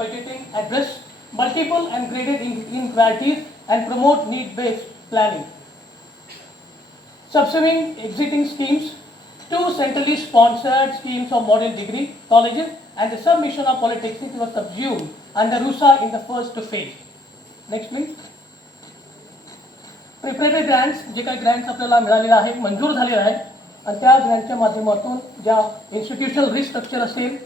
budgeting, address multiple and graded inequalities, and promote need-based planning. Subsuming exiting schemes, two centrally sponsored schemes of model degree colleges, and the submission of polytechnics was subsumed under RUSA in the first phase. Next please. Preparatory grants जे काही grants आपल्याला मिळालेले आहे मंजूर झालेले आहेत आणि त्या ग्रँटच्या माध्यमातून ज्या इन्स्टिट्यूशनल रिस्ट्रक्चर असेल,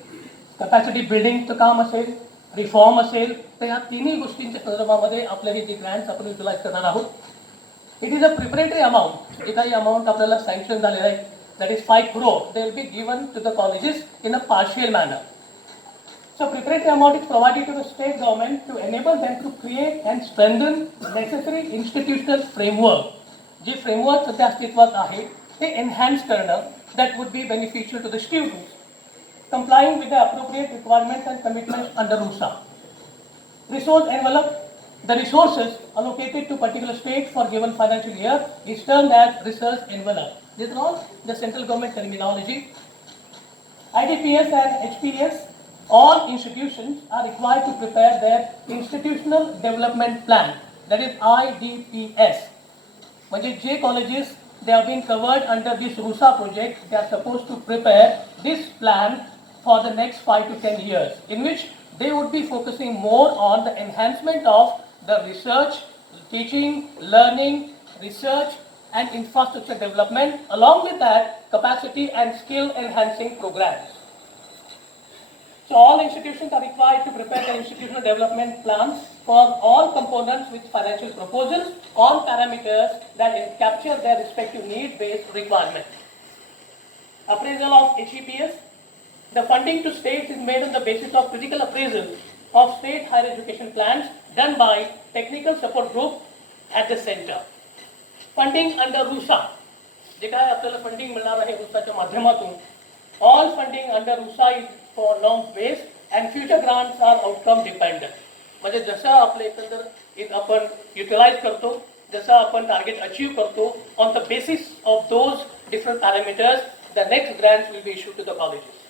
कॅपॅसिटी बिल्डिंगचं काम असेल, रिफॉर्म असेल, तर ह्या तिन्ही गोष्टींच्या संदर्भामध्ये आपले हे जे ग्रँट्स आपण युटिलाइज करणार आहोत. It is a preparatory amount. जे काही अमाऊंट आपल्याला सँक्शन झालेलं आहे, that is 5 crore, they will be given to the colleges in a partial manner. So preparatory amount is provided to the state government to enable them to create and strengthen necessary institutional framework. J framework सध्या अस्तित्वात आहे ते enhance करणं, that would be beneficial to the students, complying with the appropriate requirements and commitments under RUSA. Resource envelope, the resources allocated to particular state for given financial year is termed as research envelope. These are all the central government terminology. IDPS and HPS, all institutions are required to prepare their institutional development plan, that is IDPS. म्हणजे जे colleges they have been covered under this RUSA project, they are supposed to prepare this plan for the next 5 to 10 years, in which they would be focusing more on the enhancement of the research, teaching, learning, research and infrastructure development, along with that capacity and skill enhancing programs. So all institutions are required to prepare their institutional development plans for all components with financial proposals on parameters that capture their respective need-based requirements. Appraisal of HEPS. The funding to states is made on the basis of critical appraisal of state higher education plans done by technical support group at the center. Funding under RUSA. जे काय आपल्याला funding मिळणार आहे RUSAच्या माध्यमातून, all funding under RUSA is for norm based and future grants are outcome dependent. म्हणजे जसं आपले एकंदर आपण युटिलाइज करतो, जसं आपण टार्गेट अचीव करतो, on the basis of those different parameters the next grants will be issued to the colleges.